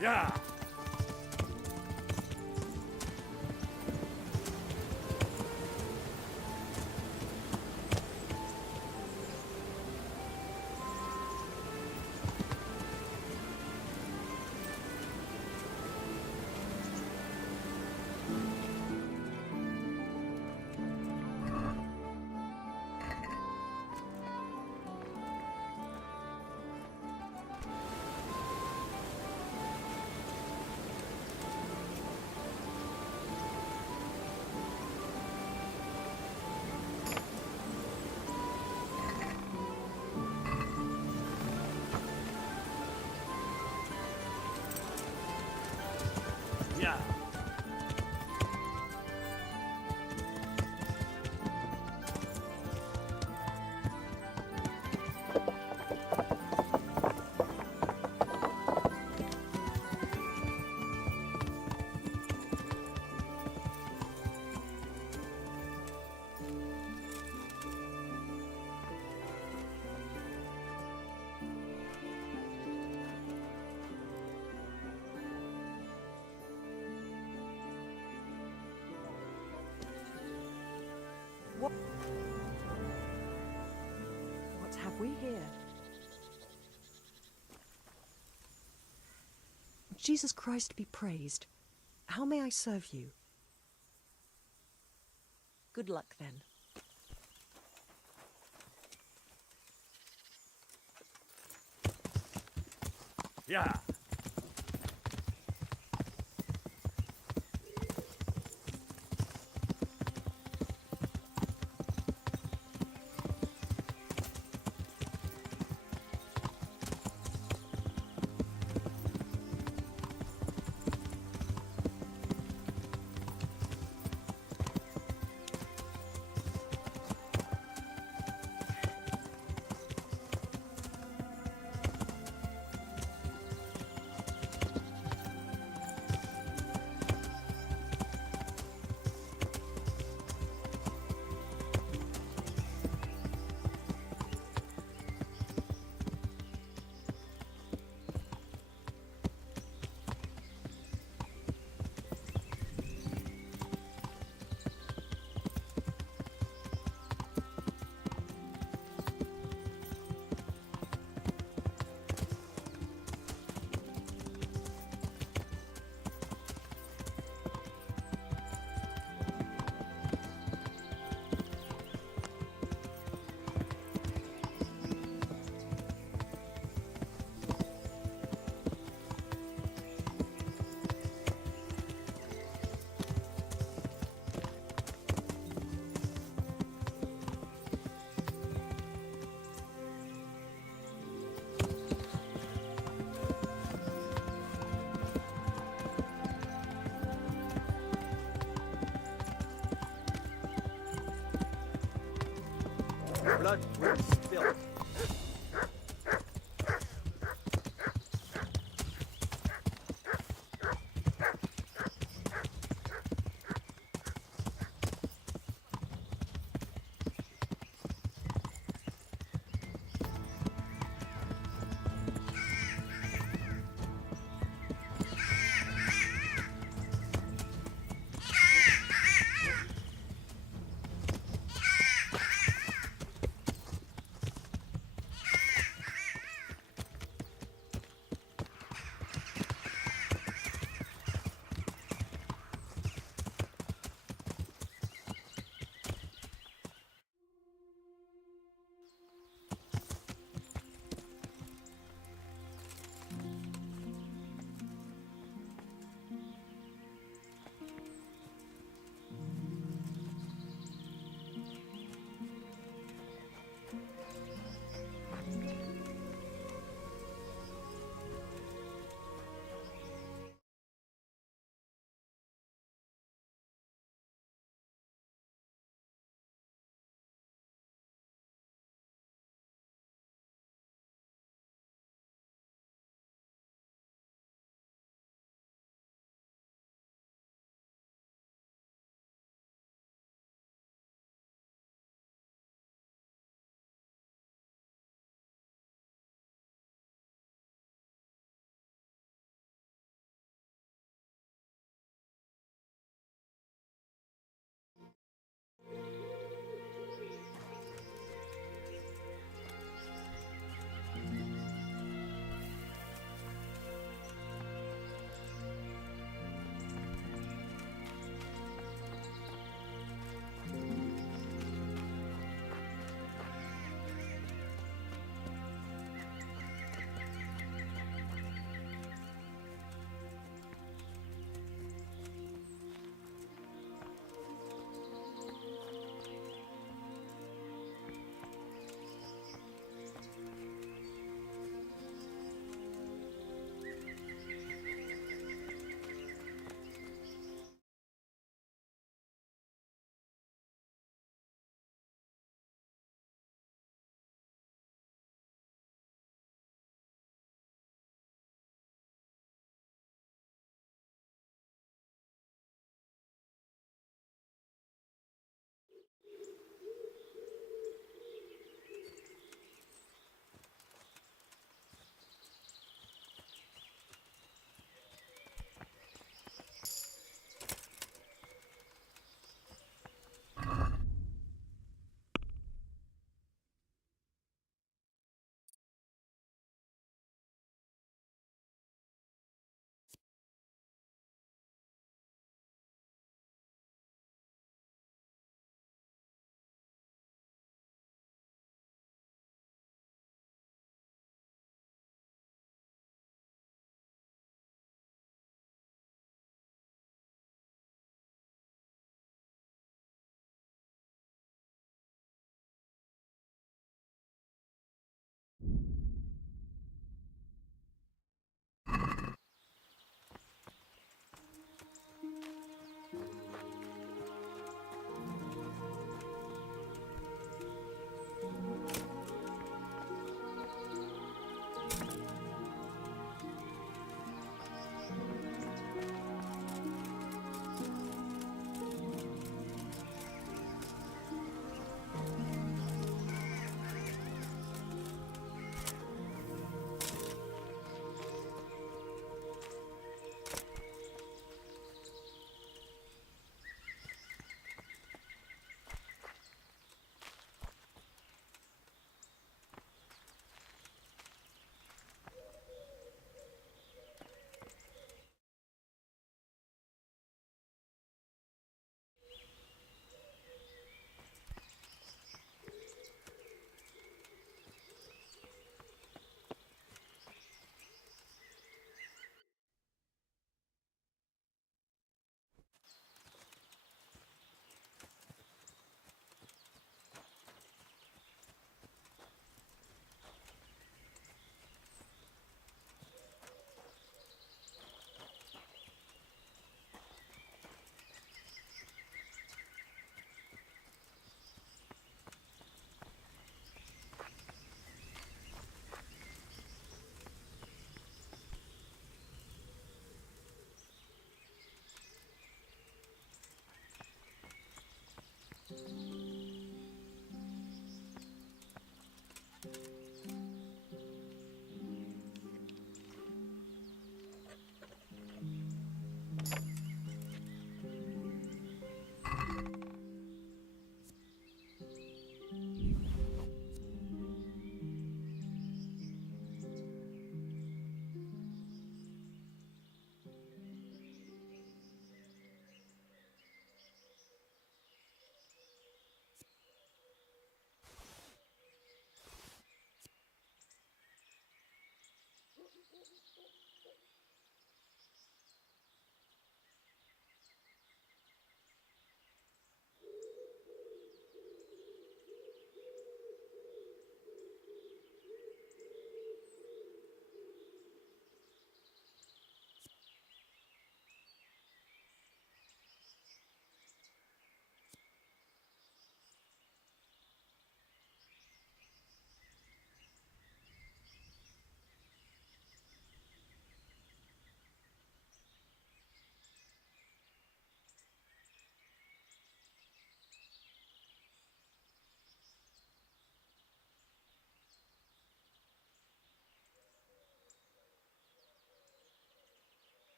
Yeah. Yeah. What have we here? Jesus Christ be praised. How may I serve you? Good luck, then. Yeah. Blood will be spilled.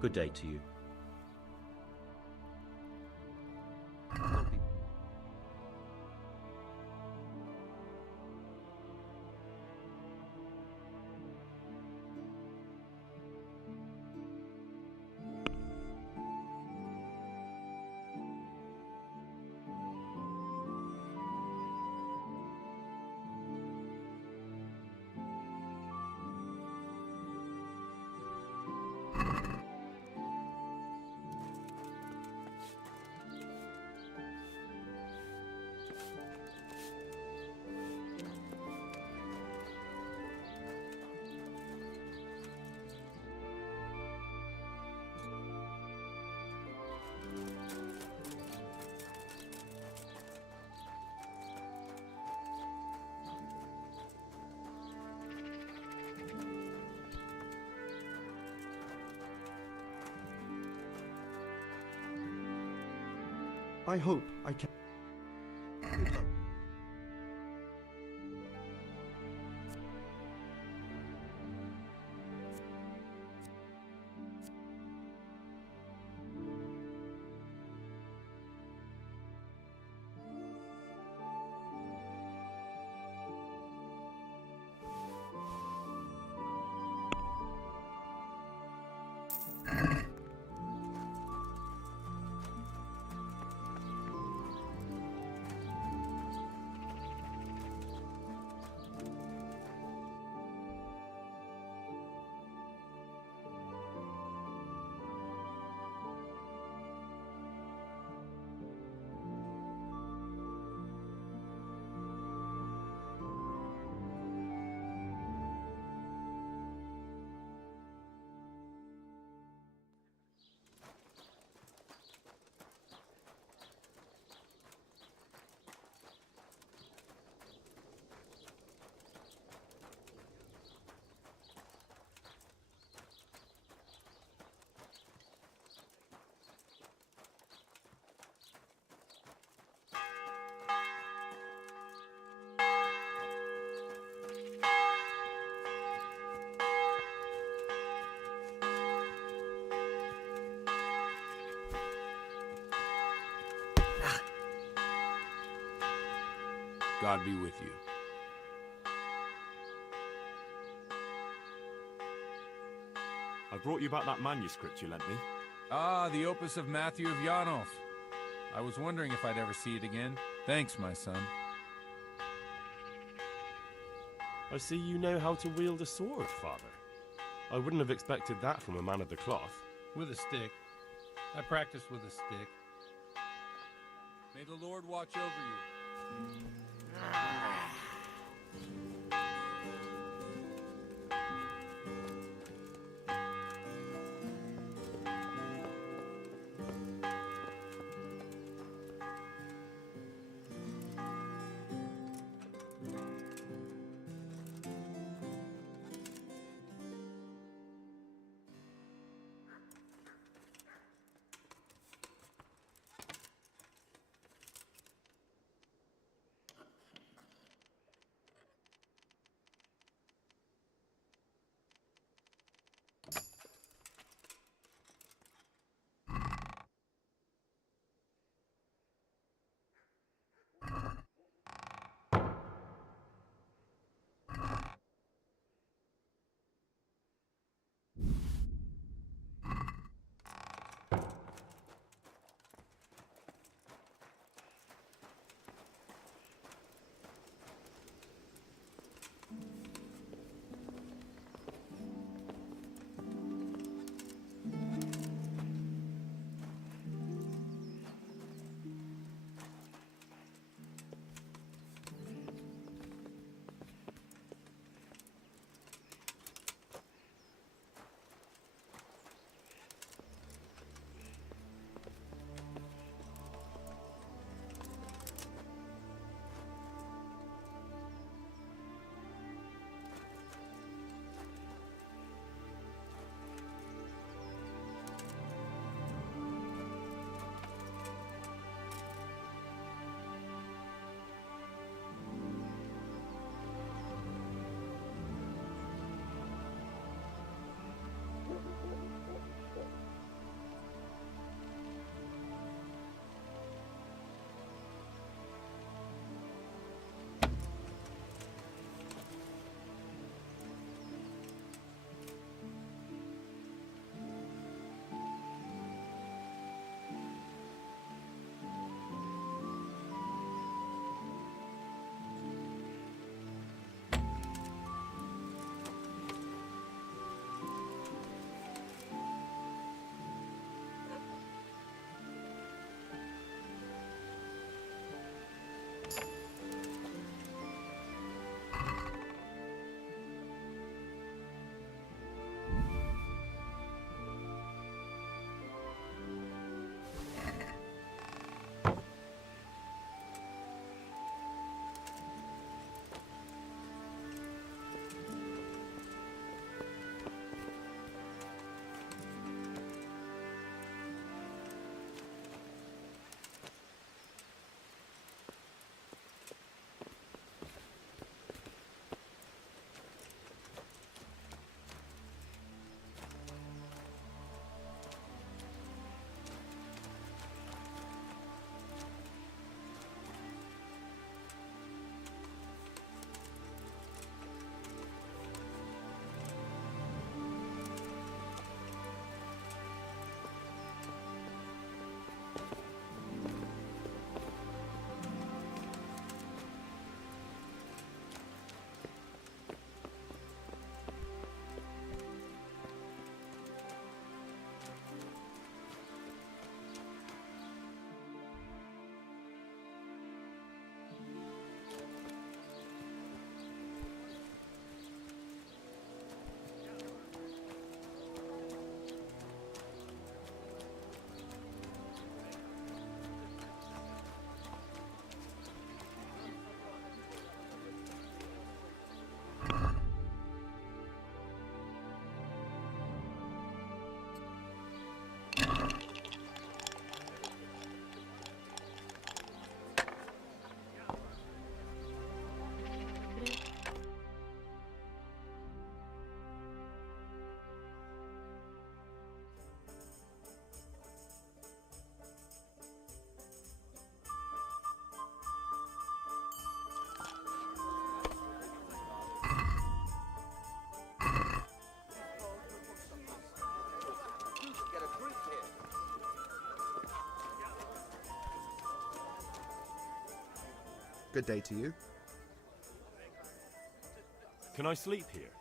Good day to you. I hope I can. God be with you. I brought you back that manuscript you lent me. Ah, the opus of Matthew of Yanov. I was wondering if I'd ever see it again. Thanks, my son. I see you know how to wield a sword, Father. I wouldn't have expected that from a man of the cloth. With a stick. I practice with a stick. May the Lord watch over you. Good day to you. Can I sleep here?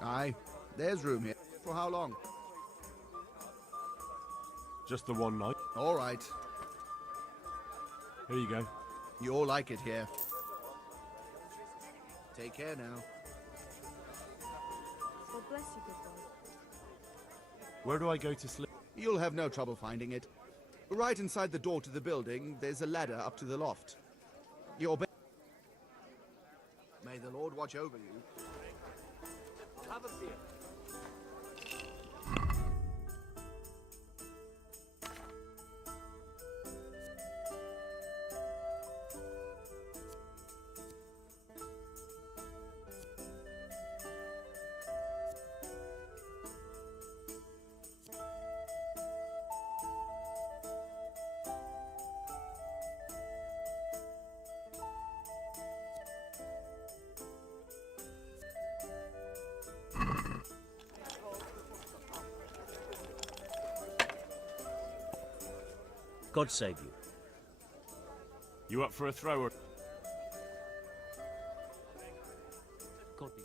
Aye, there's room here. For how long? Just the one night? All right. Here you go. You'll like it here. Take care now. God bless you, good boy. Where do I go to sleep? You'll have no trouble finding it. Right inside the door to the building, there's a ladder up to the loft. Your bed. May the Lord watch over you. Have a beer. God save you. You up for a throw or... God be.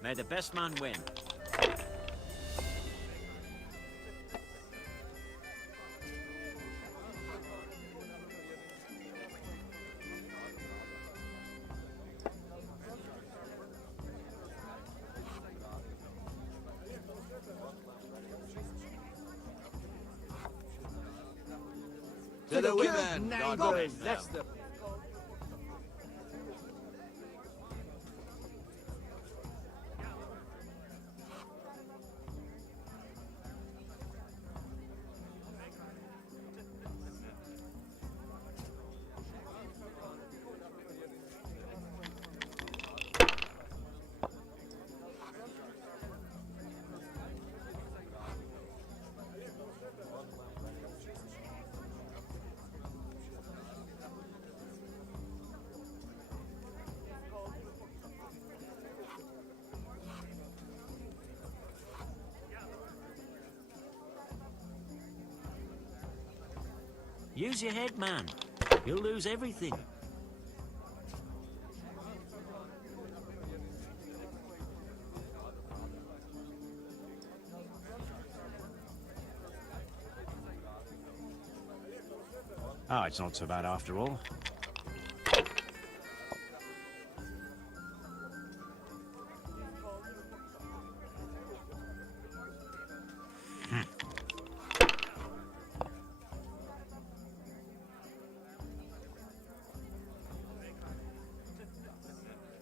May the best man win. To the women! God bless them. Use your head, man. You'll lose everything. Oh, it's not so bad after all.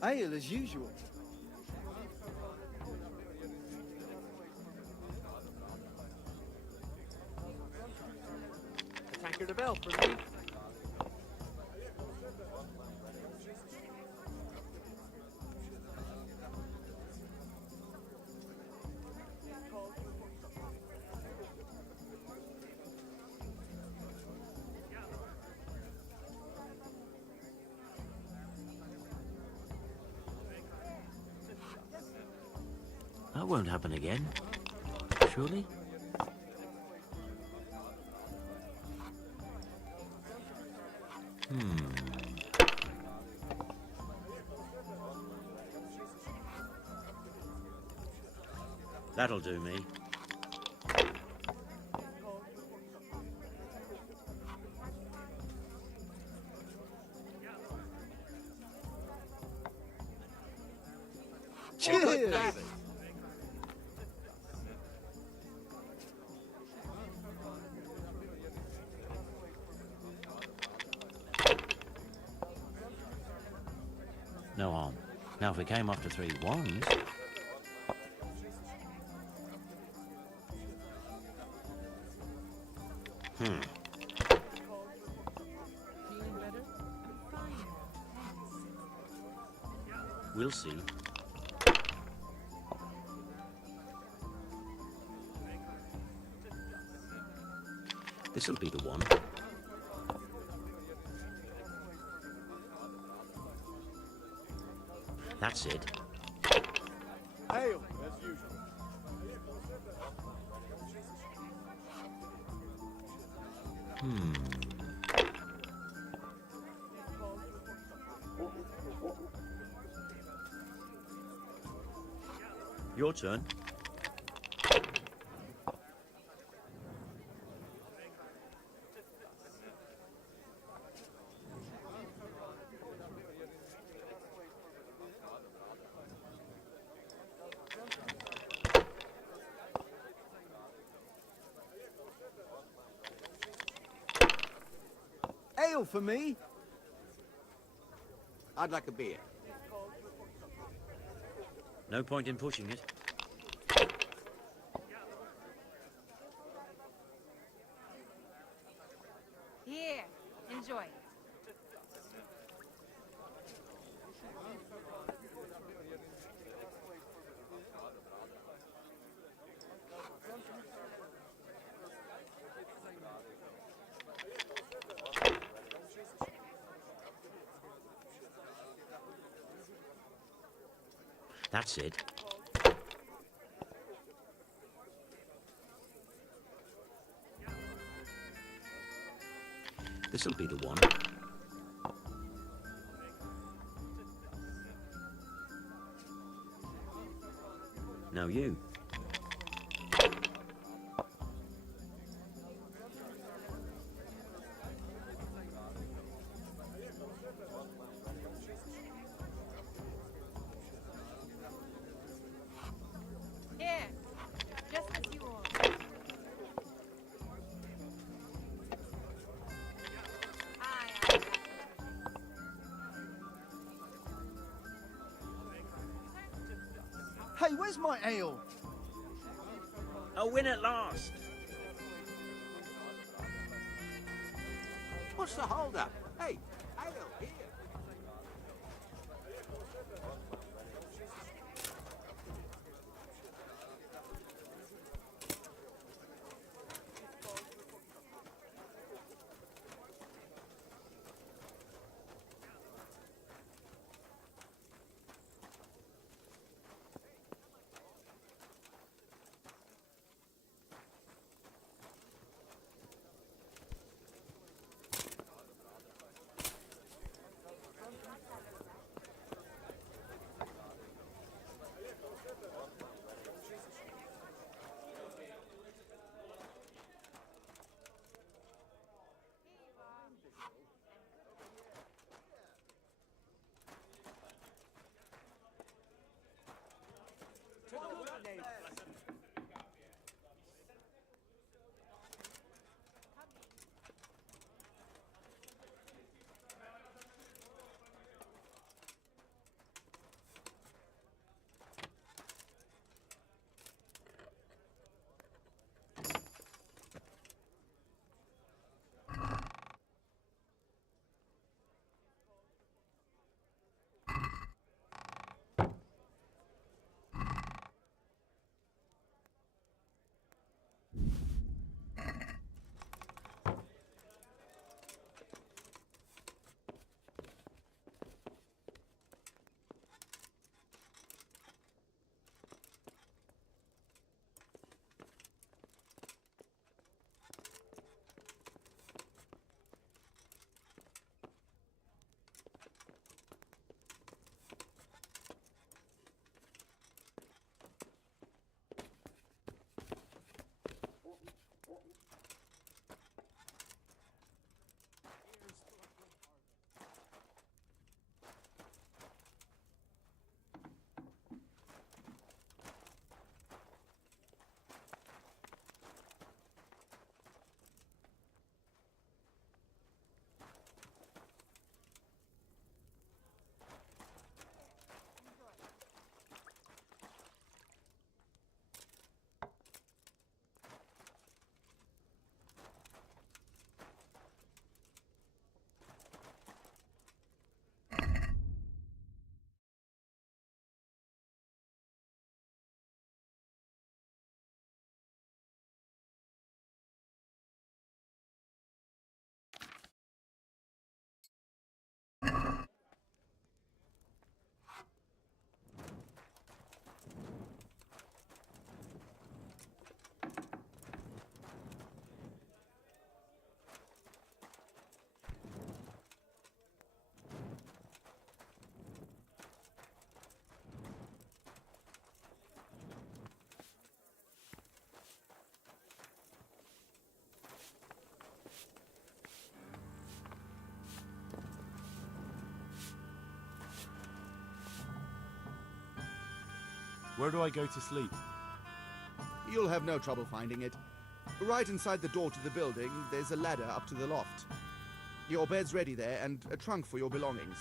Ale as usual. A tankard of ale for me. That won't happen again. Surely? That'll do me. Cheers! No harm. Now, if we came after 3 ones... We'll see. This'll be the one. That's it. Ale, as usual. Your turn. Ale for me? I'd like a beer. No point in pushing it. Here, enjoy. That's it. This'll be the one. Now you. Here, just as you ordered. Aye. Hey, where's my ale? A win at last. What's the hold-up? Hey, ale, here. Where do I go to sleep? You'll have no trouble finding it. Right inside the door to the building, there's a ladder up to the loft. Your bed's ready there, and a trunk for your belongings.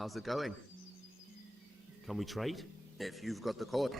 How's it going? Can we trade? If you've got the cord.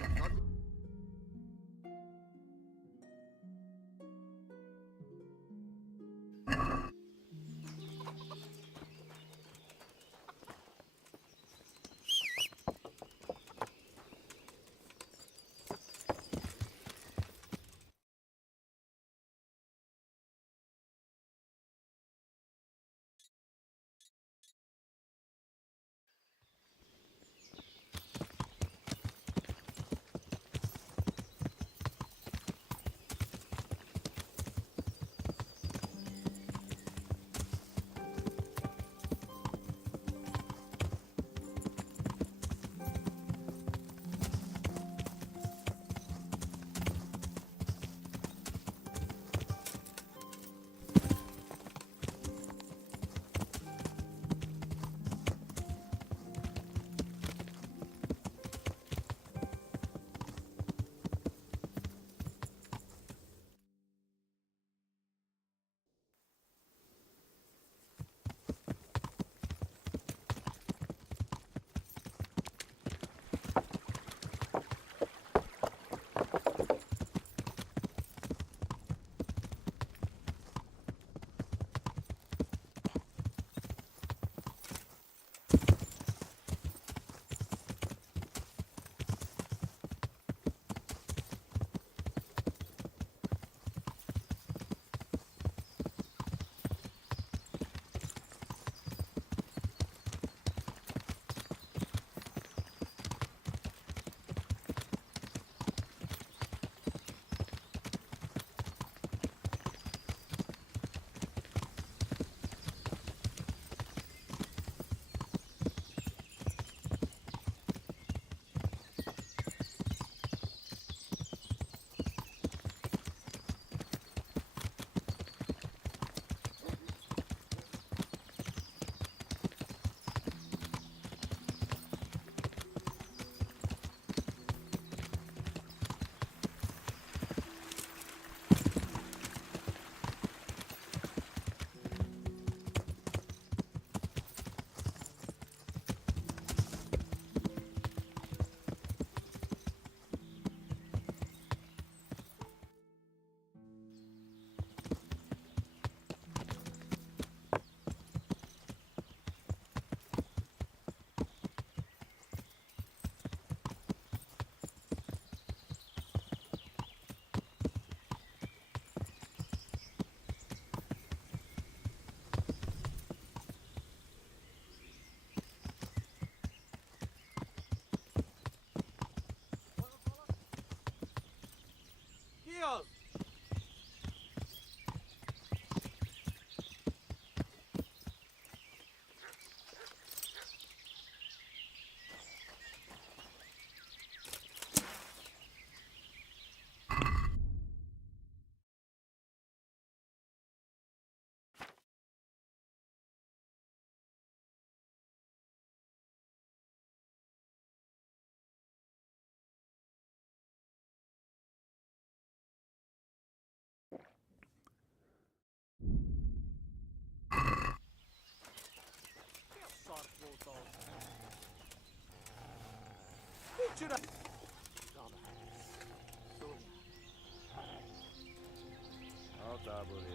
Dios!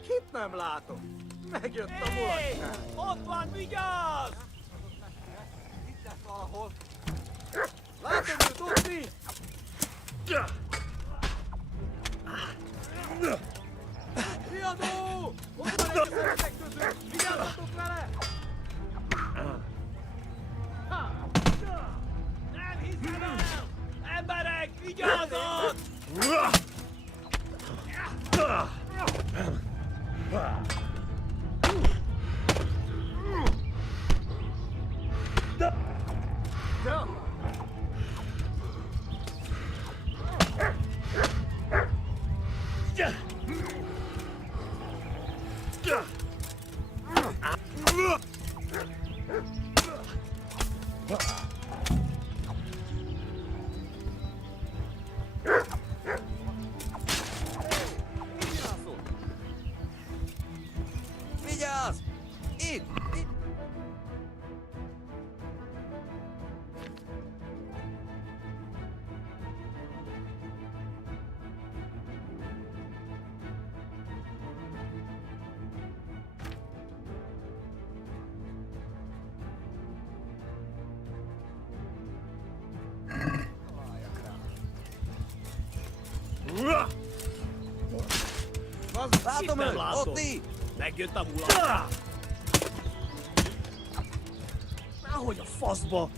Kit nem látom? Megjött a mulatság. Ott van, vigyázz! Itt lesz valahol. Látom őt, ott mi? Riadó! Ott van egy a szemetek között! Vigyázzatok vele! Nem hiszem el! Emberek, vigyázzat! Látom őt! Ott így! Megjött a mulat! Ahogy a faszba!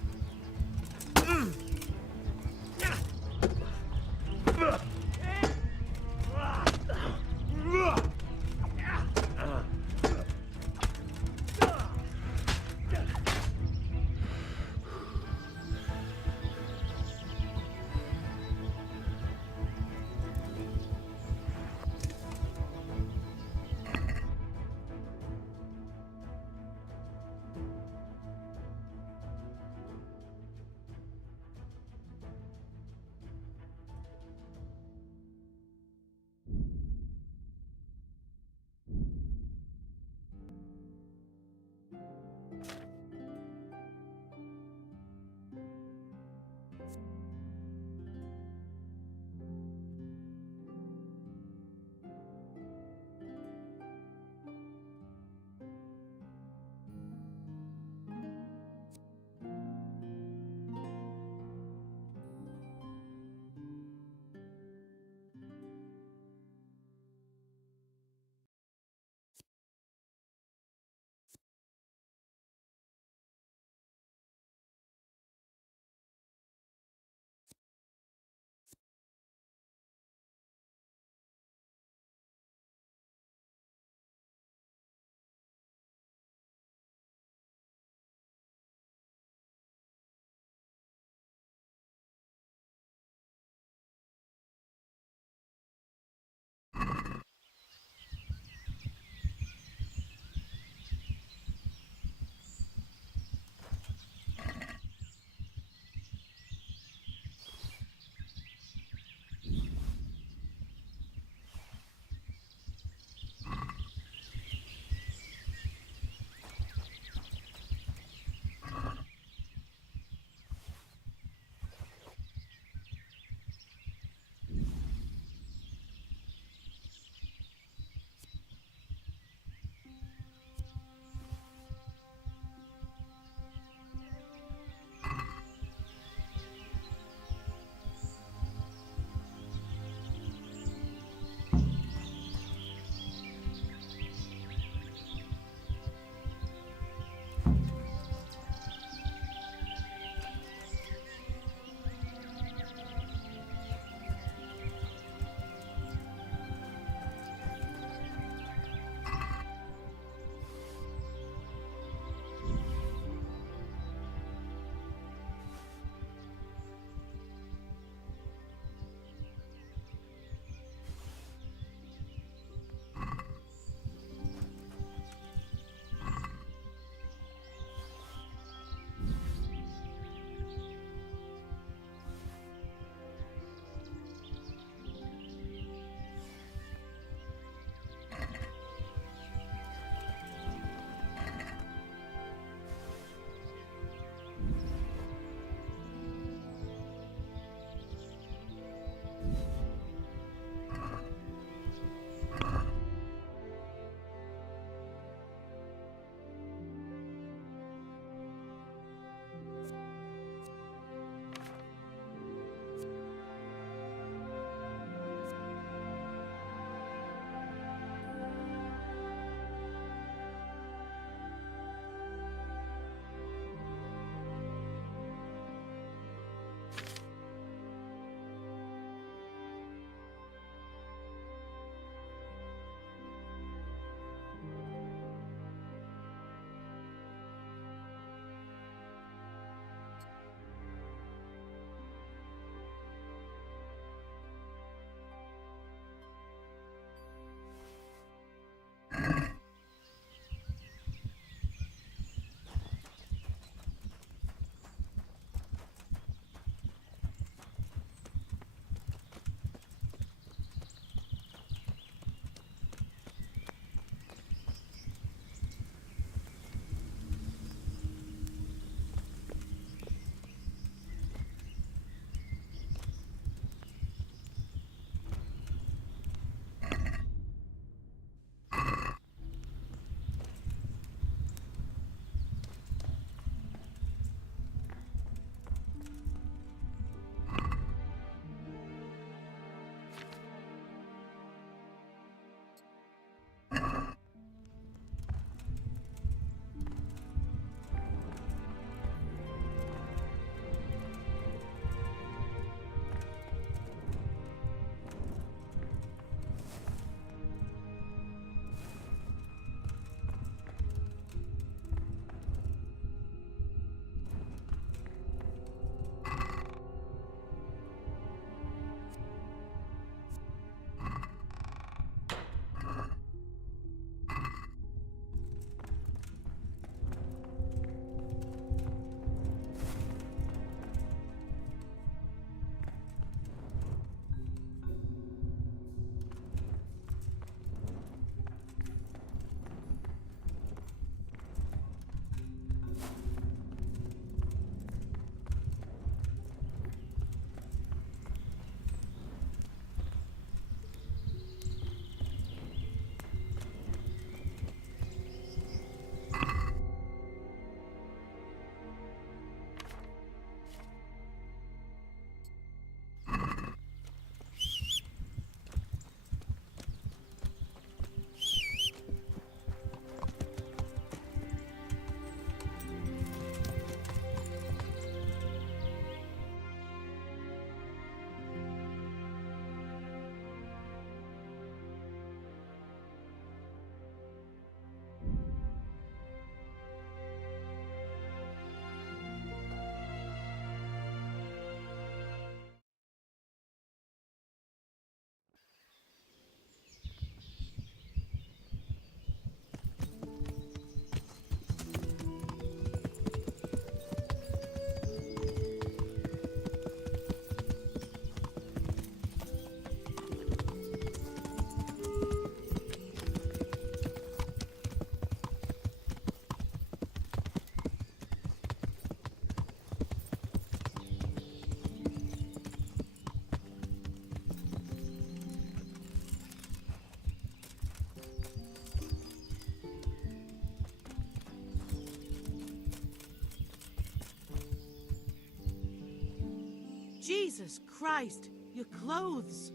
Jesus Christ, your clothes.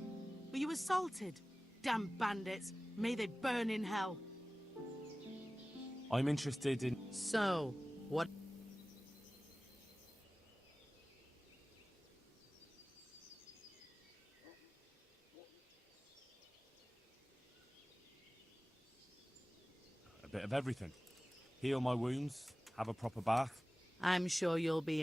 Were you assaulted? Damn bandits. May they burn in hell. I'm interested in... So, what... a bit of everything. Heal my wounds, have a proper bath. I'm sure you'll be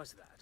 was that?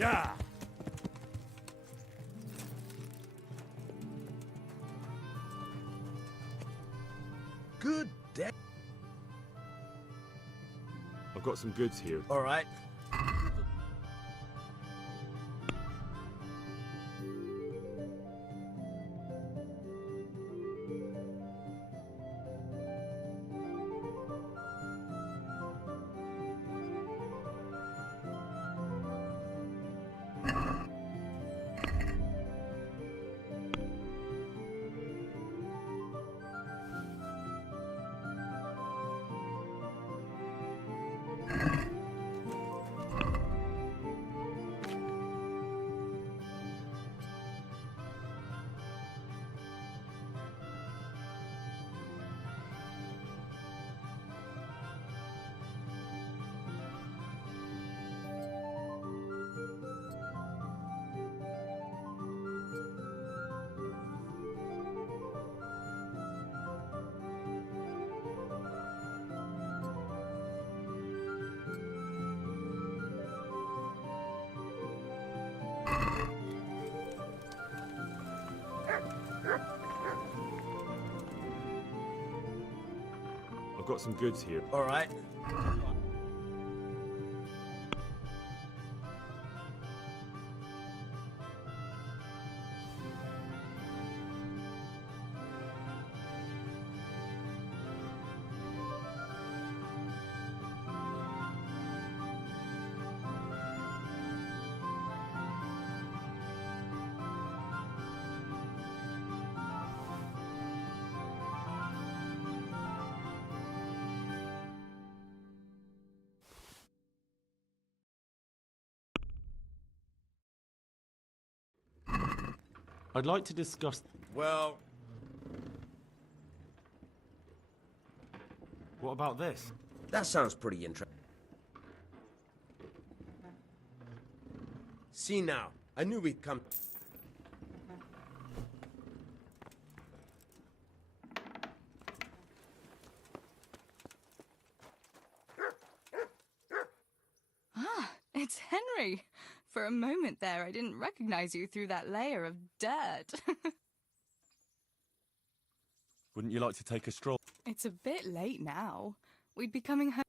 Yeah. Good day. I've got some goods here. All right. I've got some goods here. All right. I'd like to discuss... Well, What about this? that sounds pretty interesting. See now, I knew we'd come. Ah, it's Henry. For a moment there, I didn't recognize you through that layer of dirt. Wouldn't you like to take a stroll? It's a bit late now. We'd be coming home.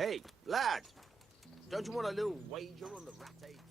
Hey, lad, don't you want a little wager on the rat toy, eh?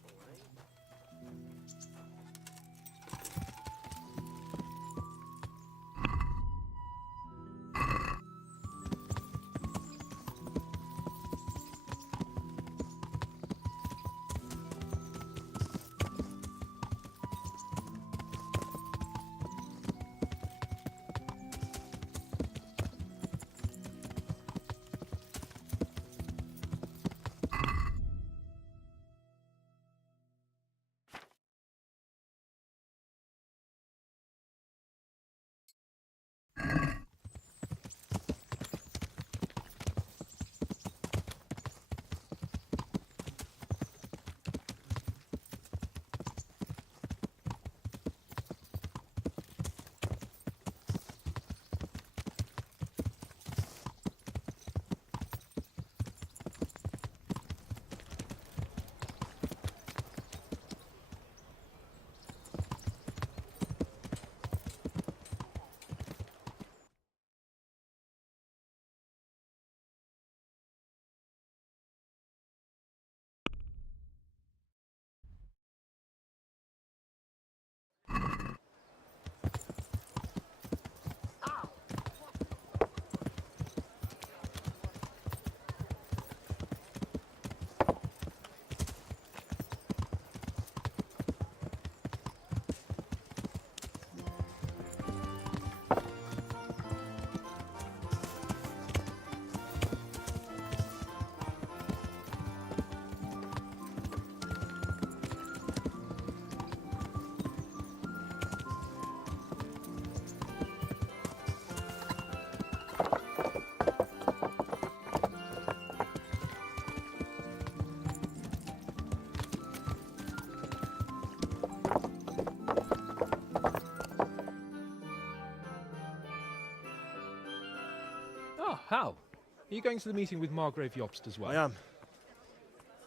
Are you going to the meeting with Margrave Jobst as well? I am.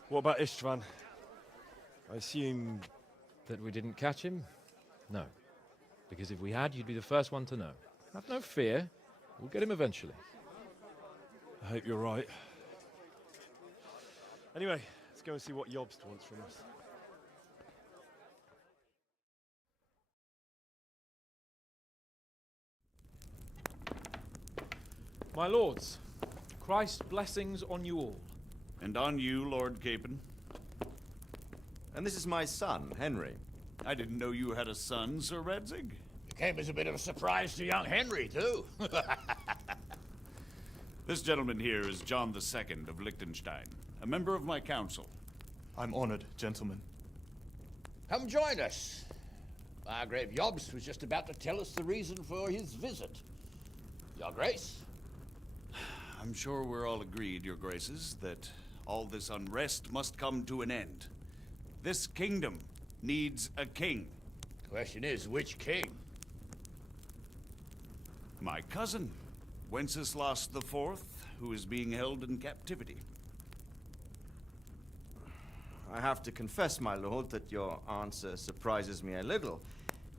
What about Istvan? I assume... That we didn't catch him? No. Because if we had, you'd be the first one to know. Have no fear. We'll get him eventually. I hope you're right. Anyway, let's go and see what Jobst wants from us. My lords, Christ's blessings on you all. And on you, Lord Capon. And this is my son, Henry. I didn't know you had a son, Sir Redzig. It came as a bit of a surprise to young Henry, too. This gentleman here is John II of Liechtenstein, a member of my council. I'm honored, gentlemen. Come join us. Margrave Jobst was just about to tell us the reason for his visit. Your Grace? I'm sure we're all agreed, Your Graces, that all this unrest must come to an end. This kingdom needs a king. Question is, which king? My cousin, Wenceslas IV, who is being held in captivity. I have to confess, my lord, that your answer surprises me a little.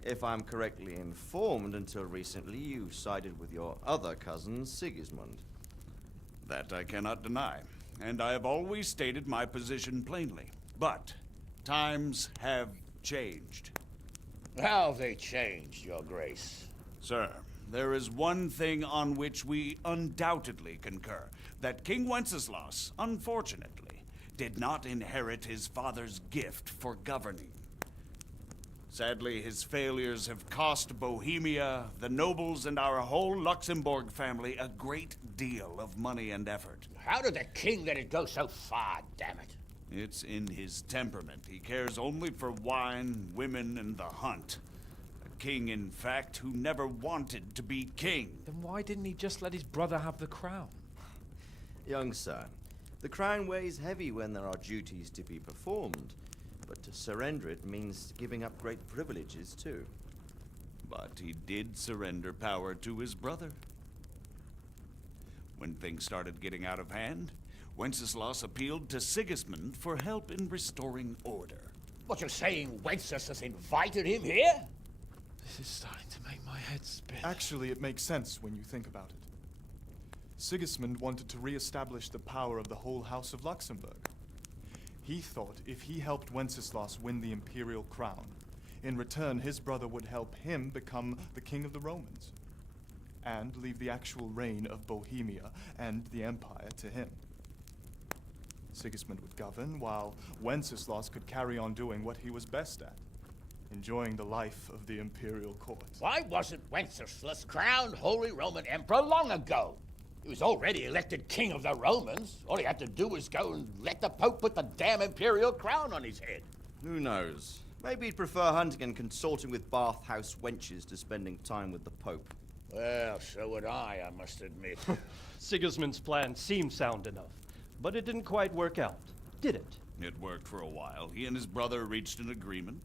If I'm correctly informed, until recently you sided with your other cousin, Sigismund. That I cannot deny, and I have always stated my position plainly. But times have changed. How have they changed, Your Grace? Sir, there is one thing on which we undoubtedly concur. That King Wenceslas, unfortunately, did not inherit his father's gift for governing. Sadly, his failures have cost Bohemia, the nobles, and our whole Luxembourg family a great deal of money and effort. How did the king let it go so far, damn it? It's in his temperament. He cares only for wine, women, and the hunt. A king, in fact, who never wanted to be king. Then why didn't he just let his brother have the crown? Young sir, the crown weighs heavy when there are duties to be performed. But to surrender it means giving up great privileges, too. But he did surrender power to his brother. When things started getting out of hand, Wenceslas appealed to Sigismund for help in restoring order. What you're saying, Wenceslas invited him here? This is starting to make my head spin. Actually, it makes sense when you think about it. Sigismund wanted to re-establish the power of the whole House of Luxembourg. He thought if he helped Wenceslas win the imperial crown, in return his brother would help him become the king of the Romans, and leave the actual reign of Bohemia and the empire to him. Sigismund would govern, while Wenceslas could carry on doing what he was best at, enjoying the life of the imperial court. Why wasn't Wenceslas crowned Holy Roman Emperor long ago? He was already elected king of the Romans. All he had to do was go and let the Pope put the damn imperial crown on his head. Who knows? Maybe he'd prefer hunting and consorting with bathhouse wenches to spending time with the Pope. Well, so would I must admit. Sigismund's plan seemed sound enough, but it didn't quite work out, did it? It worked for a while. He and his brother reached an agreement.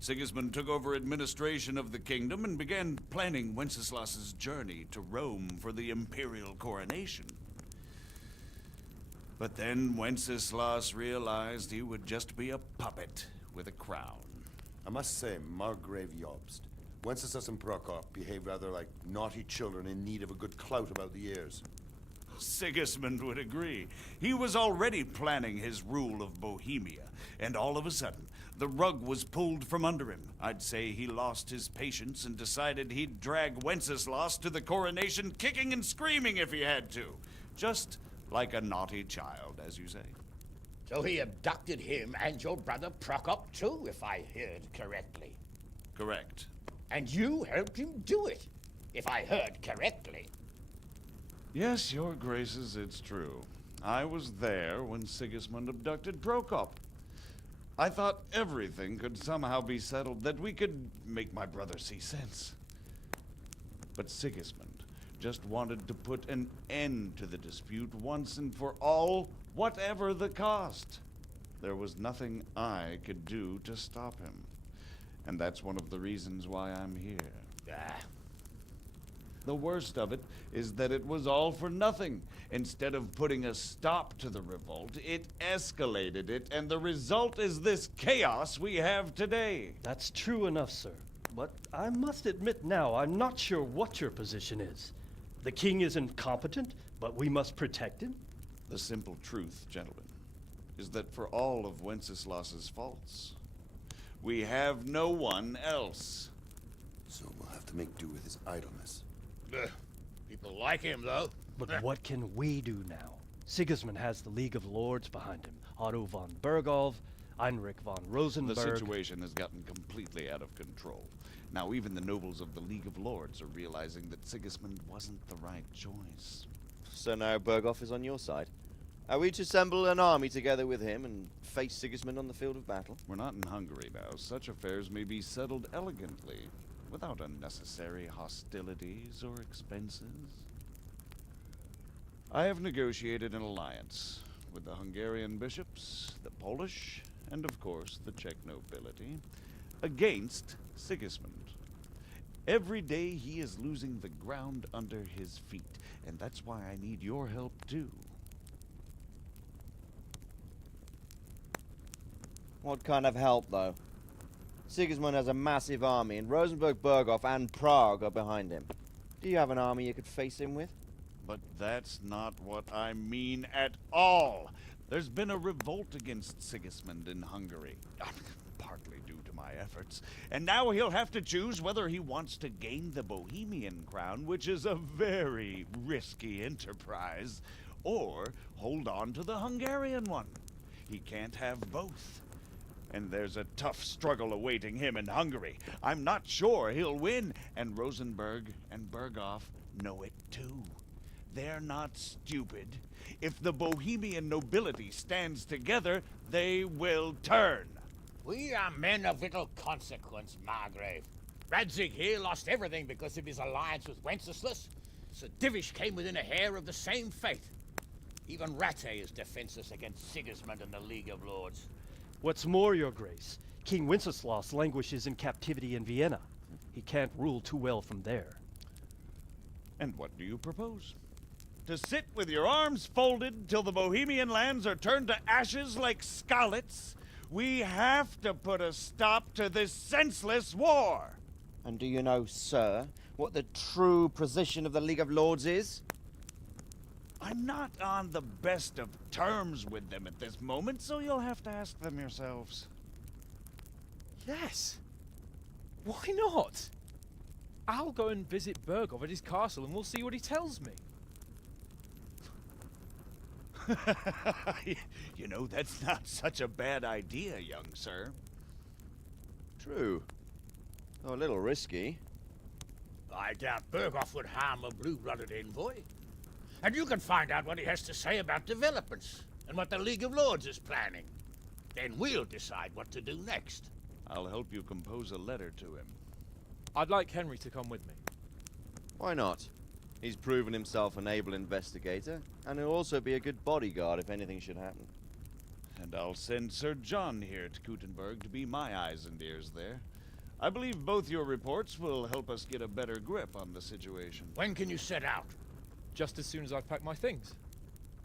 Sigismund took over administration of the kingdom and began planning Wenceslas's journey to Rome for the imperial coronation. But then Wenceslas realized he would just be a puppet with a crown. I must say, Margrave Jobst, Wenceslas and Prokop behave rather like naughty children in need of a good clout about the ears. Sigismund would agree. He was already planning his rule of Bohemia, and all of a sudden, the rug was pulled from under him. I'd say he lost his patience and decided he'd drag Wenceslas to the coronation kicking and screaming if he had to. Just like a naughty child, as you say. So he abducted him and your brother Prokop too, if I heard correctly. Correct. And you helped him do it, if I heard correctly. Yes, your graces, it's true. I was there when Sigismund abducted Prokop. I thought everything could somehow be settled, that we could make my brother see sense. But Sigismund just wanted to put an end to the dispute once and for all, whatever the cost. There was nothing I could do to stop him. And that's one of the reasons why I'm here. The worst of it is that it was all for nothing. Instead of putting a stop to the revolt, it escalated it, and the result is this chaos we have today. That's true enough, sir. But I must admit now, I'm not sure what your position is. The king is incompetent, but we must protect him? The simple truth, gentlemen, is that for all of Wenceslas's faults, we have no one else. So we'll have to make do with his idleness. People like him, though. But what can we do now? Sigismund has the League of Lords behind him. Otto von Bergholf, Heinrich von Rosenberg. The situation has gotten completely out of control. Now even the nobles of the League of Lords are realizing that Sigismund wasn't the right choice. So now Bergholf is on your side. Are we to assemble an army together with him and face Sigismund on the field of battle? We're not in Hungary now. Such affairs may be settled elegantly, without unnecessary hostilities or expenses. I have negotiated an alliance with the Hungarian bishops, the Polish, and of course the Czech nobility, against Sigismund. Every day he is losing the ground under his feet, and that's why I need your help too. What kind of help, though? Sigismund has a massive army, and Rosenberg, Berghof, and Prague are behind him. Do you have an army you could face him with? But that's not what I mean at all. There's been a revolt against Sigismund in Hungary, partly due to my efforts, and now he'll have to choose whether he wants to gain the Bohemian crown, which is a very risky enterprise, or hold on to the Hungarian one. He can't have both. And there's a tough struggle awaiting him in Hungary. I'm not sure he'll win, and Rosenberg and Berghof know it too. They're not stupid. If the Bohemian nobility stands together, they will turn. We are men of little consequence, Margrave. Radzig here lost everything because of his alliance with Wenceslas. Sir Divish came within a hair of the same fate. Even Rattay is defenseless against Sigismund and the League of Lords. What's more, your grace, King Wenceslas languishes in captivity in Vienna. He can't rule too well from there. And what do you propose? To sit with your arms folded till the Bohemian lands are turned to ashes like scarlets? We have to put a stop to this senseless war! And do you know, sir, what the true position of the League of Lords is? I'm not on the best of terms with them at this moment, so you'll have to ask them yourselves. Yes. Why not? I'll go and visit Berghof at his castle and we'll see what he tells me. You know, that's not such a bad idea, young sir. True. Though a little risky. I doubt Berghof would harm a blue-blooded envoy. And you can find out what he has to say about developments and what the League of Lords is planning. Then we'll decide what to do next. I'll help you compose a letter to him. I'd like Henry to come with me. Why not? He's proven himself an able investigator, and he'll also be a good bodyguard if anything should happen. And I'll send Sir John here to Kuttenberg to be my eyes and ears there. I believe both your reports will help us get a better grip on the situation. When can you set out? Just as soon as I've packed my things.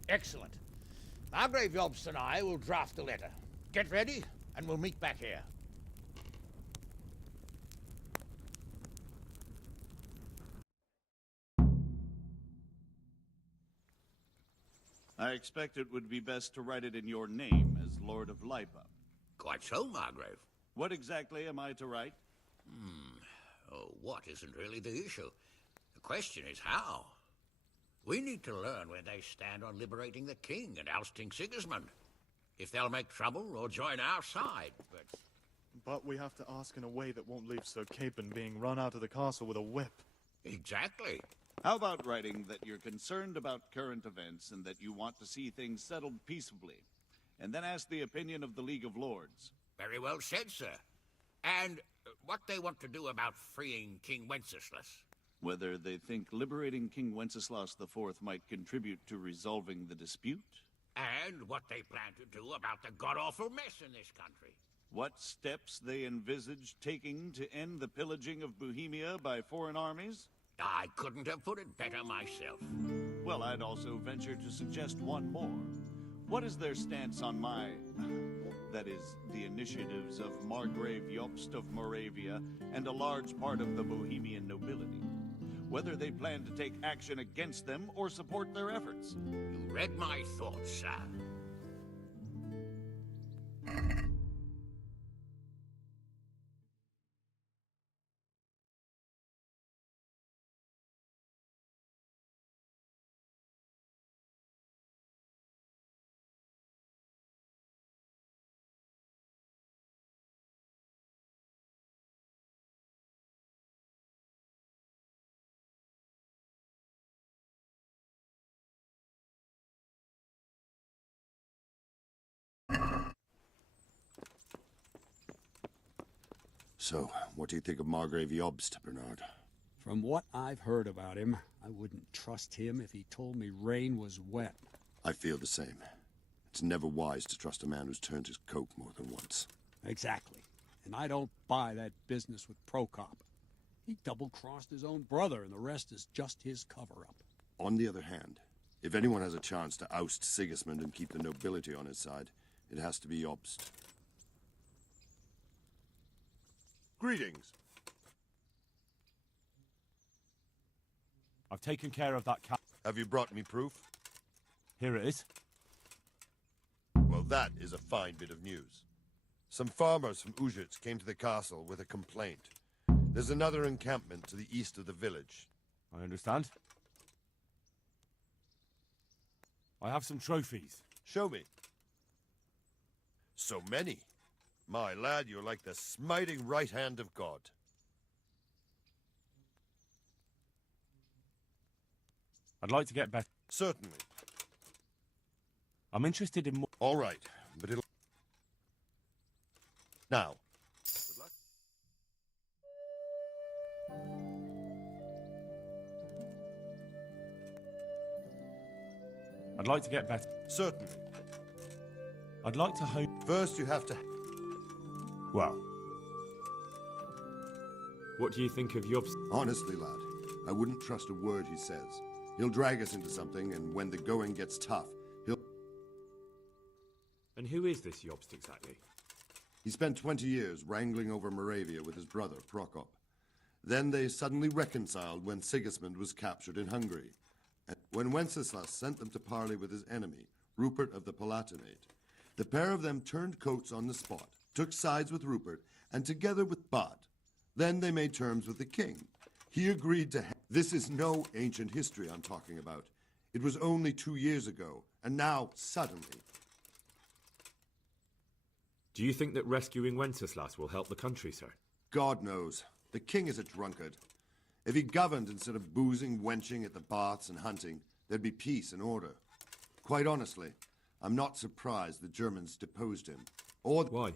Excellent. Margrave Jobst and I will draft the letter. Get ready, and we'll meet back here. I expect it would be best to write it in your name as Lord of Lipa. Quite so, Margrave. What exactly am I to write? Oh, what isn't really the issue. The question is how. We need to learn where they stand on liberating the king and ousting Sigismund. If they'll make trouble or join our side, But we have to ask in a way that won't leave Sir Capon being run out of the castle with a whip. Exactly. How about writing that you're concerned about current events and that you want to see things settled peaceably, and then ask the opinion of the League of Lords? Very well said, sir. And what they want to do about freeing King Wenceslas. Whether they think liberating King Wenceslas IV might contribute to resolving the dispute? And what they plan to do about the god-awful mess in this country. What steps they envisage taking to end the pillaging of Bohemia by foreign armies? I couldn't have put it better myself. Well, I'd also venture to suggest one more. What is their stance on that is, the initiatives of Margrave Jobst of Moravia and a large part of the Bohemian nobility? Whether they plan to take action against them or support their efforts? You read my thoughts, sir. So, what do you think of Margrave Jobst, Bernard? From what I've heard about him, I wouldn't trust him if he told me rain was wet. I feel the same. It's never wise to trust a man who's turned his coat more than once. Exactly. And I don't buy that business with Prokop. He double-crossed his own brother, and the rest is just his cover-up. On the other hand, if anyone has a chance to oust Sigismund and keep the nobility on his side, it has to be Jobst. Greetings. I've taken care of that cat. Have you brought me proof? Here it is. Well, that is a fine bit of news. Some farmers from Ujits came to the castle with a complaint. There's another encampment to the east of the village. I understand. I have some trophies. Show me. So many. My lad, you're like the smiting right hand of God. I'd like to get better. Certainly. I'm interested in more. All right, but it'll... Now. Good luck. I'd like to get better. Certainly. I'd like to hope... First, you have to... Well. What do you think of Jobst? Honestly, lad, I wouldn't trust a word he says. He'll drag us into something, and when the going gets tough, he'll... And who is this Jobst exactly? He spent 20 years wrangling over Moravia with his brother, Prokop. Then they suddenly reconciled when Sigismund was captured in Hungary. And when Wenceslas sent them to parley with his enemy, Rupert of the Palatinate, the pair of them turned coats on the spot, took sides with Rupert, and together with Bud. Then they made terms with the king. He agreed to... This is no ancient history I'm talking about. It was only 2 years ago, and now, suddenly... Do you think that rescuing Wenceslas will help the country, sir? God knows. The king is a drunkard. If he governed instead of boozing, wenching at the baths and hunting, there'd be peace and order. Quite honestly, I'm not surprised the Germans deposed him. Or... Why?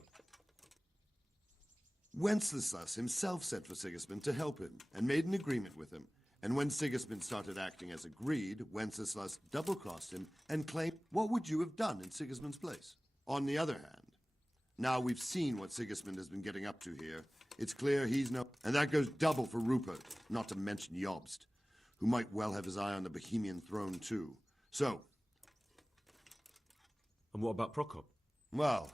Wenceslas himself sent for Sigismund to help him, and made an agreement with him. And when Sigismund started acting as agreed, Wenceslas double-crossed him and claimed, what would you have done in Sigismund's place? On the other hand, now we've seen what Sigismund has been getting up to here. It's clear he's no... And that goes double for Rupert, not to mention Jobst, who might well have his eye on the Bohemian throne too. So... And what about Prokop? Well,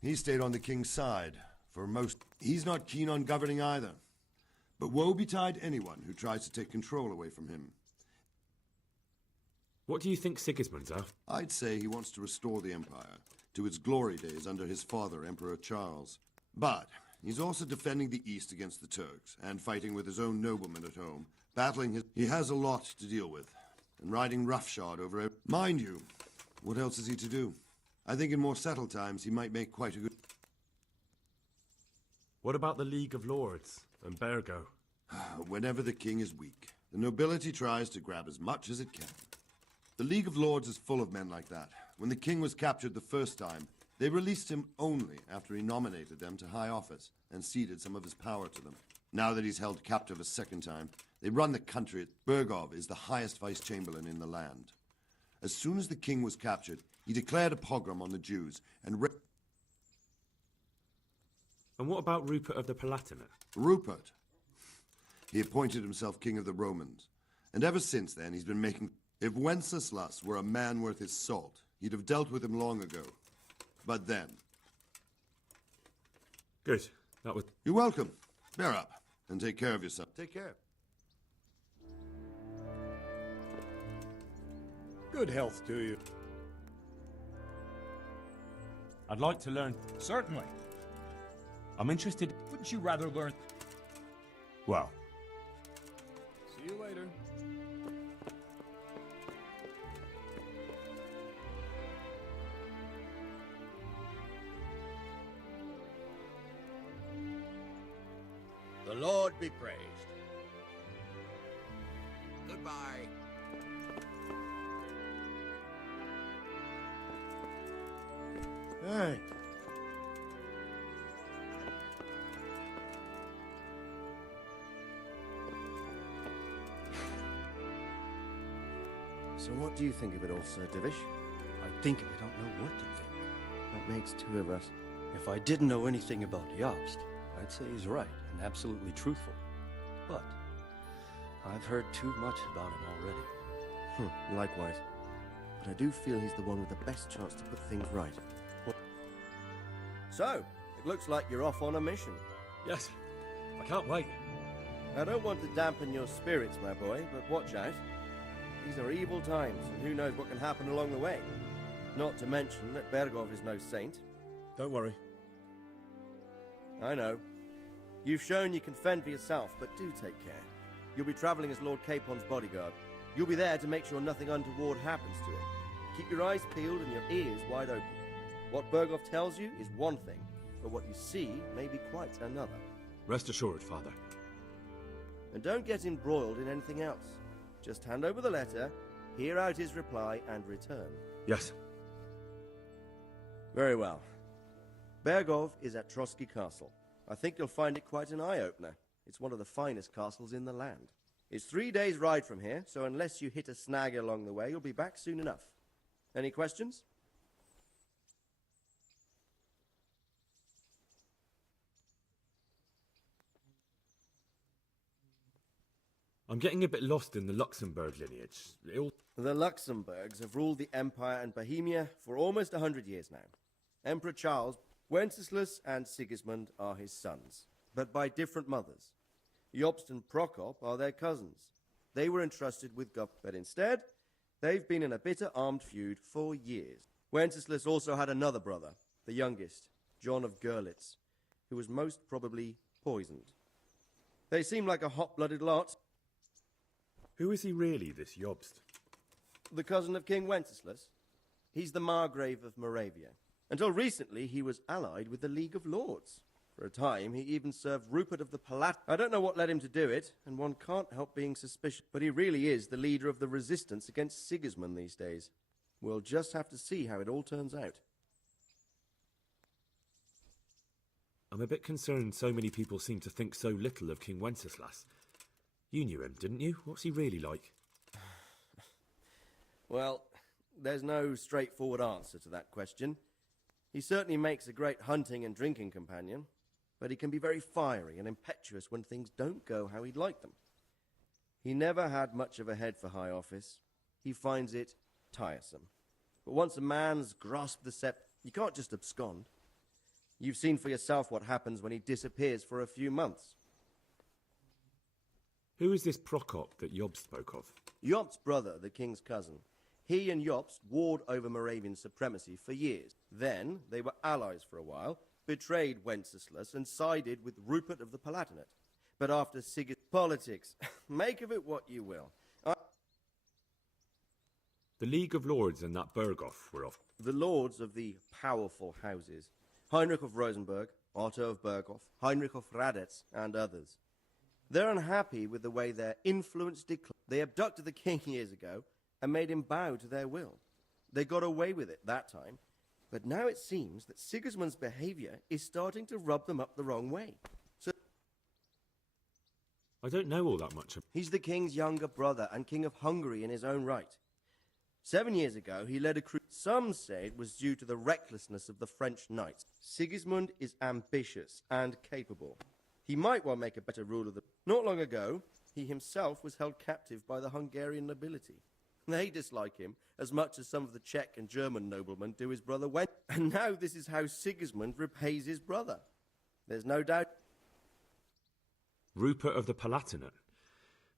he stayed on the king's side. For most, he's not keen on governing either. But woe betide anyone who tries to take control away from him. What do you think Sigismund's after? I'd say he wants to restore the empire to its glory days under his father, Emperor Charles. But he's also defending the east against the Turks and fighting with his own noblemen at home, battling his... He has a lot to deal with, and riding roughshod over it. Mind you, what else is he to do? I think in more settled times he might make quite a good... What about the League of Lords and Bergo? Whenever the king is weak, the nobility tries to grab as much as it can. The League of Lords is full of men like that. When the king was captured the first time, they released him only after he nominated them to high office and ceded some of his power to them. Now that he's held captive a second time, they run the country. Bergov is the highest vice-chamberlain in the land. As soon as the king was captured, he declared a pogrom on the Jews and... And what about Rupert of the Palatinate? Rupert? He appointed himself king of the Romans, and ever since then he's been making... If Wenceslas were a man worth his salt, he'd have dealt with him long ago. But then... Good. That was... You're welcome. Bear up, and take care of yourself. Take care. Good health to you. I'd like to learn... Certainly. I'm interested... Wouldn't you rather learn... Well... See you later. The Lord be praised. Goodbye. Hey. So what do you think of it all, Sir Divish? I think I don't know what to think. That makes two of us. If I didn't know anything about Jobst, I'd say he's right and absolutely truthful. But I've heard too much about him already. Likewise. But I do feel he's the one with the best chance to put things right. So, it looks like you're off on a mission. Yes, I can't wait. I don't want to dampen your spirits, my boy, but watch out. These are evil times, and who knows what can happen along the way. Not to mention that Bergov is no saint. Don't worry. I know. You've shown you can fend for yourself, but do take care. You'll be traveling as Lord Capon's bodyguard. You'll be there to make sure nothing untoward happens to him. Keep your eyes peeled and your ears wide open. What Bergov tells you is one thing, but what you see may be quite another. Rest assured, Father. And don't get embroiled in anything else. Just hand over the letter, hear out his reply, and return. Yes. Very well. Bergov is at Trotsky Castle. I think you'll find it quite an eye-opener. It's one of the finest castles in the land. It's 3 days' ride from here, so unless you hit a snag along the way, you'll be back soon enough. Any questions? I'm getting a bit lost in the Luxembourg lineage. The Luxembourgs have ruled the Empire and Bohemia for almost 100 years now. Emperor Charles, Wenceslas and Sigismund are his sons, but by different mothers. Jobst and Prokop are their cousins. They were entrusted with government, but instead, they've been in a bitter armed feud for years. Wenceslas also had another brother, the youngest, John of Görlitz, who was most probably poisoned. They seem like a hot-blooded lot. Who is he really, this Jobst? The cousin of King Wenceslas. He's the Margrave of Moravia. Until recently, he was allied with the League of Lords. For a time, he even served Rupert of the Palatinate. I don't know what led him to do it, and one can't help being suspicious. But he really is the leader of the resistance against Sigismund these days. We'll just have to see how it all turns out. I'm a bit concerned so many people seem to think so little of King Wenceslas. You knew him, didn't you? What's he really like? Well, there's no straightforward answer to that question. He certainly makes a great hunting and drinking companion, but he can be very fiery and impetuous when things don't go how he'd like them. He never had much of a head for high office. He finds it tiresome. But once a man's grasped the scepter, you can't just abscond. You've seen for yourself what happens when he disappears for a few months. Who is this Prokop that Jobst spoke of? Jobst's brother, the king's cousin. He and Jobst warred over Moravian supremacy for years. Then, they were allies for a while, betrayed Wenceslas, and sided with Rupert of the Palatinate. But after politics, make of it what you will. The League of Lords and that Berghoff were off. The lords of the powerful houses. Heinrich of Rosenberg, Otto of Berghoff, Heinrich of Radetz, and others. They're unhappy with the way their influence declined. They abducted the king years ago and made him bow to their will. They got away with it that time, but now it seems that Sigismund's behavior is starting to rub them up the wrong way. So I don't know all that much. He's the king's younger brother and king of Hungary in his own right. 7 years ago, he led a crusade. Some say it was due to the recklessness of the French knights. Sigismund is ambitious and capable. He might well make a better ruler than... Not long ago, he himself was held captive by the Hungarian nobility. They dislike him as much as some of the Czech and German noblemen do his brother Wenceslas. And now this is how Sigismund repays his brother. There's no doubt... Rupert of the Palatinate.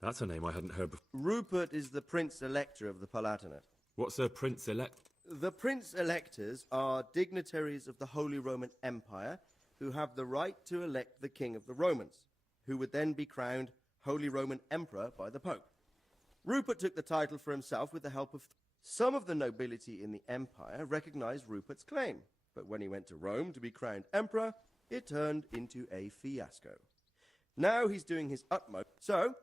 That's a name I hadn't heard before. Rupert is the Prince-Elector of the Palatinate. What's a Prince-Elect? The Prince-Electors are dignitaries of the Holy Roman Empire who have the right to elect the King of the Romans, who would then be crowned Holy Roman Emperor by the Pope. Rupert took the title for himself with the help of... Some of the nobility in the empire recognized Rupert's claim, but when he went to Rome to be crowned emperor, it turned into a fiasco. Now he's doing his utmost. So,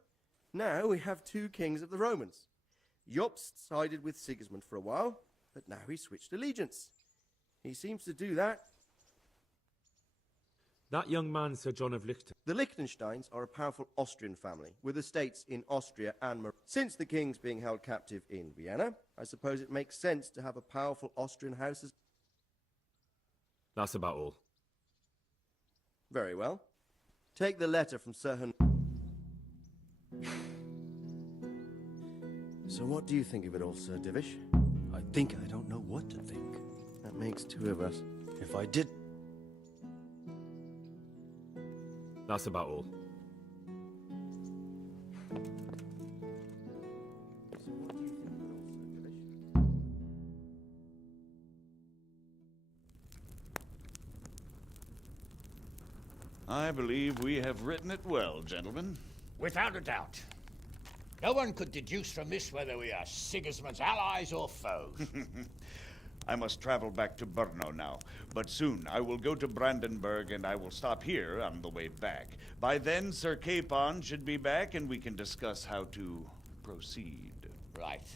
now we have two kings of the Romans. Jobst sided with Sigismund for a while, but now he switched allegiance. He seems to do that. That young man, Sir John of Lichten. The Liechtensteins are a powerful Austrian family, with estates in Austria and Since the king's being held captive in Vienna, I suppose it makes sense to have a powerful Austrian house as... That's about all. Very well. Take the letter from Sir Hen... So what do you think of it all, Sir Divish? I think I don't know what to think. That makes two of us. If I did... That's about all. I believe we have written it well, gentlemen. Without a doubt. No one could deduce from this whether we are Sigismund's allies or foes. I must travel back to Brno now, but soon I will go to Brandenburg and I will stop here on the way back. By then, Sir Capon should be back and we can discuss how to proceed. Right.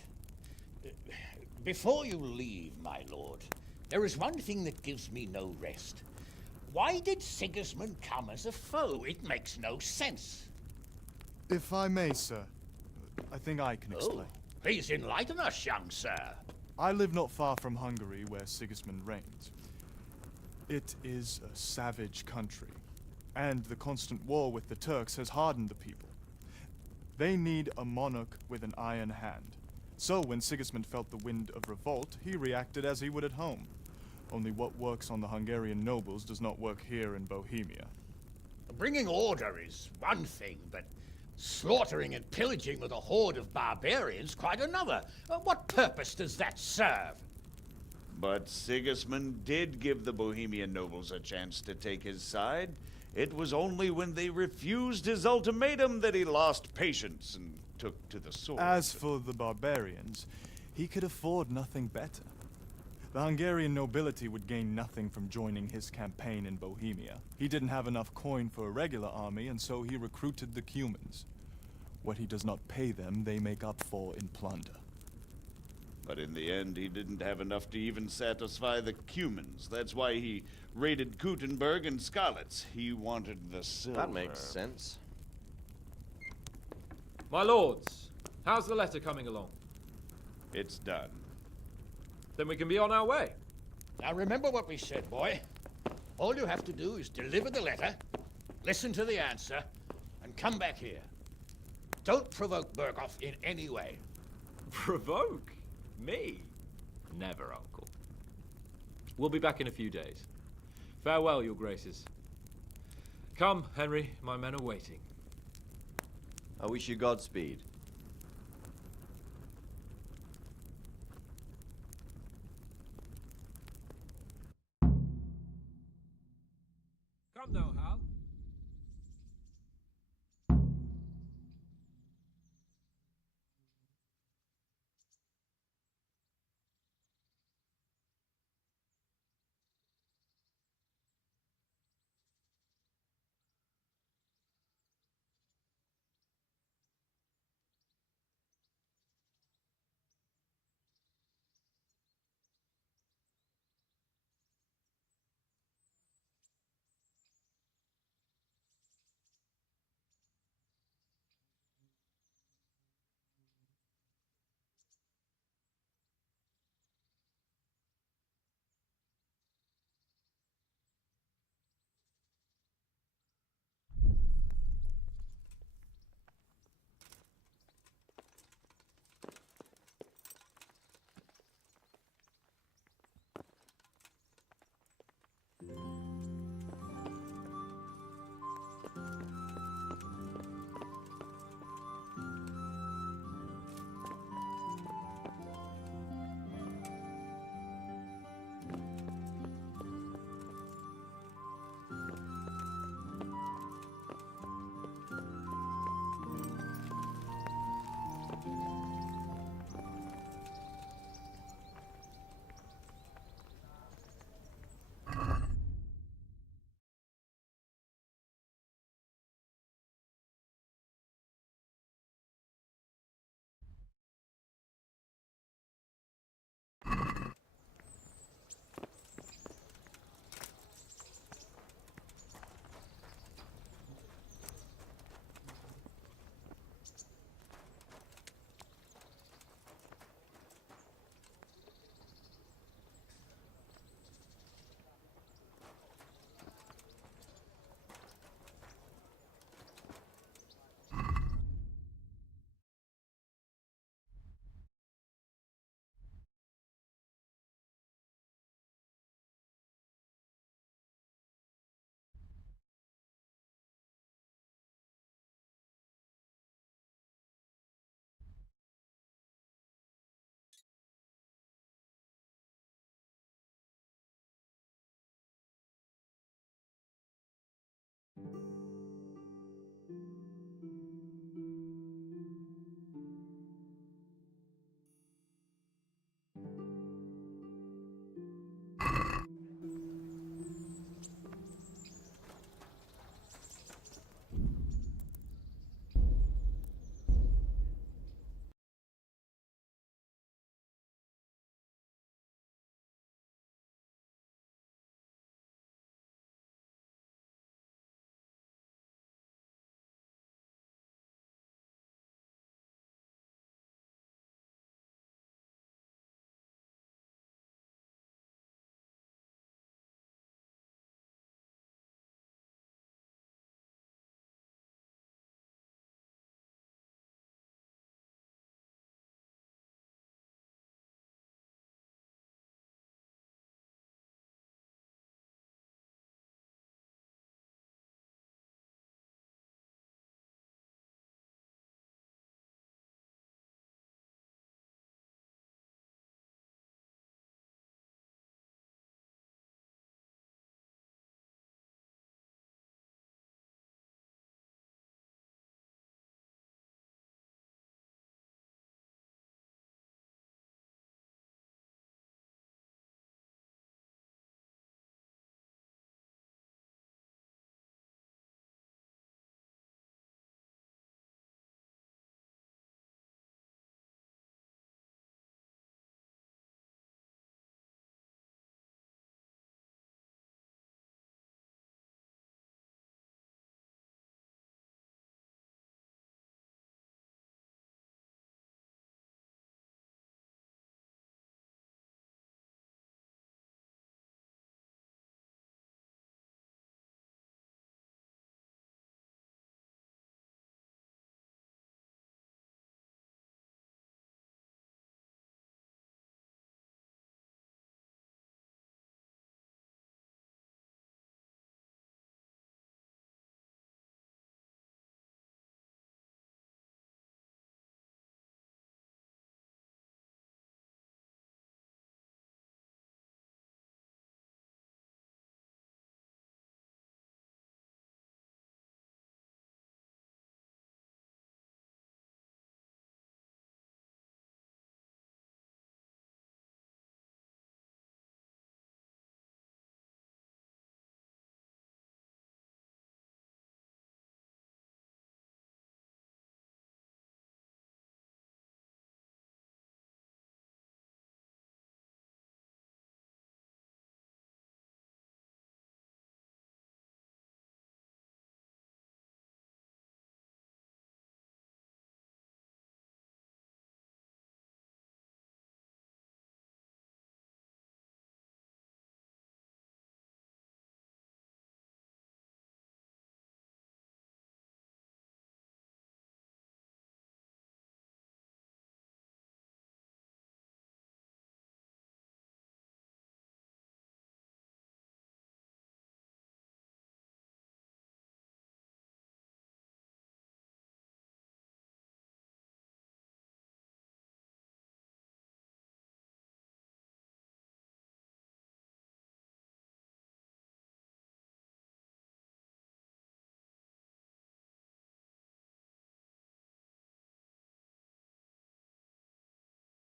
Before you leave, my lord, there is one thing that gives me no rest. Why did Sigismund come as a foe? It makes no sense. If I may, sir, I think I can explain. Please enlighten us, young sir. I live not far from Hungary, where Sigismund reigns. It is a savage country, and the constant war with the Turks has hardened the people. They need a monarch with an iron hand. So when Sigismund felt the wind of revolt, he reacted as he would at home. Only what works on the Hungarian nobles does not work here in Bohemia. Bringing order is one thing, but slaughtering and pillaging with a horde of barbarians quite another. What purpose does that serve? But Sigismund did give the Bohemian nobles a chance to take his side. It was only when they refused his ultimatum that he lost patience and took to the sword. As for the barbarians, he could afford nothing better. The Hungarian nobility would gain nothing from joining his campaign in Bohemia. He didn't have enough coin for a regular army, and so he recruited the Cumans. What he does not pay them, they make up for in plunder. But in the end, he didn't have enough to even satisfy the Cumans. That's why he raided Kuttenberg and Skalitz. He wanted the silver. That makes sense. My lords, how's the letter coming along? It's done. Then we can be on our way. Now remember what we said, boy. All you have to do is deliver the letter, listen to the answer, and come back here. Don't provoke Berghoff in any way. Provoke? Me? Never, Uncle. We'll be back in a few days. Farewell, your graces. Come, Henry, my men are waiting. I wish you Godspeed.